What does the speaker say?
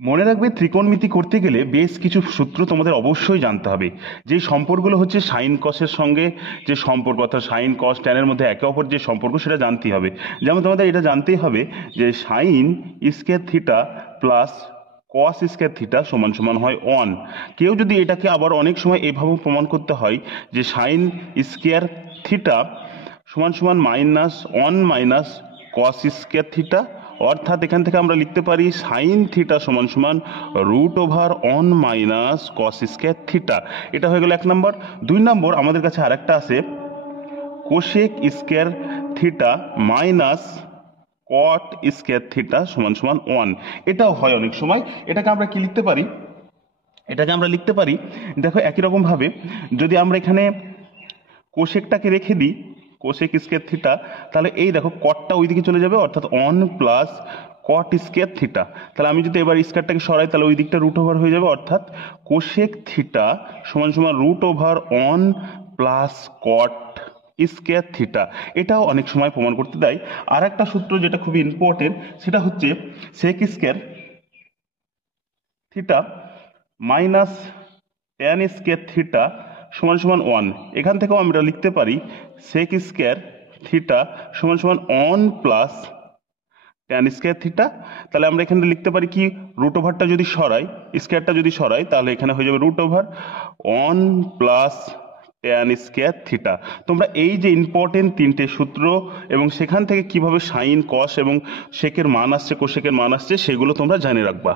মনে রাখবে ত্রিকোণমিতি করতে গেলে বেশ কিছু সূত্র তোমাদের অবশ্যই জানতে হবে। যে সম্পর্কগুলো হচ্ছে সাইন কসের সঙ্গে যে সম্পর্ক, অর্থাৎ সাইন কস ট্যানের মধ্যে একে অপর যে সম্পর্ক সেটা জানতেই হবে। যেমন তোমাদের এটা জানতেই হবে যে sine square theta plus cos square theta সমান সমান হয় 1। কেউ যদি এটাকে আবার অনেক সময় এভাবেও প্রমাণ করতে হয় যে সাইন স্কোয়ার থিটা সমান সমান -1 মাইনাস কস স্কোয়ার থিটা, অর্থাৎ এখান থেকে আমরা লিখতে পারি সাইন থিটা সমান সমান √1 মাইনাস কস স্কোয়ার থিটা। এটা হয়ে গেল 1 নম্বর। 2 নম্বর আমাদের কাছে আরেকটা আছে cosec square theta minus cot square theta সমান সমান 1। এটাও হয় অনেক সময়। এটাকে আমরা কি লিখতে পারি? এটাকে আমরা লিখতে পারি, দেখো একই রকম ভাবে যদি আমরা এখানে কোসেকটাকে রেখে দিই, কোসেক স্কোয়ার থিটা, তাহলে এই দেখো কটটা ওইদিকে চলে যাবে, অর্থাৎ 1 প্লাস কট স্কোয়ার থিটা। তাহলে আমি যদি এবার স্কোয়ারটাকে সরাই তাহলে ওই দিকটা √ওভার হয়ে যাবে, অর্থাৎ কোসেক থিটা সমান সমান √1 প্লাস কট স্কোয়ার থিটা। এটাও অনেক সময় প্রমাণ করতে দেয়। আর একটা সূত্র যেটা খুবই ইম্পর্টেন্ট, সেটা হচ্ছে sec square theta minus tan square theta সমান সমান 1। এখান থেকেও আমরা লিখতে পারি সেক স্কোয়ার থিটা সমান সমান 1 প্লাস ট্যান স্কোয়ার থিটা। তাহলে আমরা এখানে লিখতে পারি কি, √ওভারটা যদি সরাই, স্কোয়ারটা যদি সরাই, তাহলে এখানে হয়ে যাবে √1 প্লাস ট্যান স্কোয়ার থিটা। তোমরা এই যে ইম্পর্টেন্ট 3টে সূত্র এবং সেখান থেকে কিভাবে সাইন কস এবং সেকের মান আসছে, কোসেকের মান আসছে, সেগুলো তোমরা জেনে রাখবা।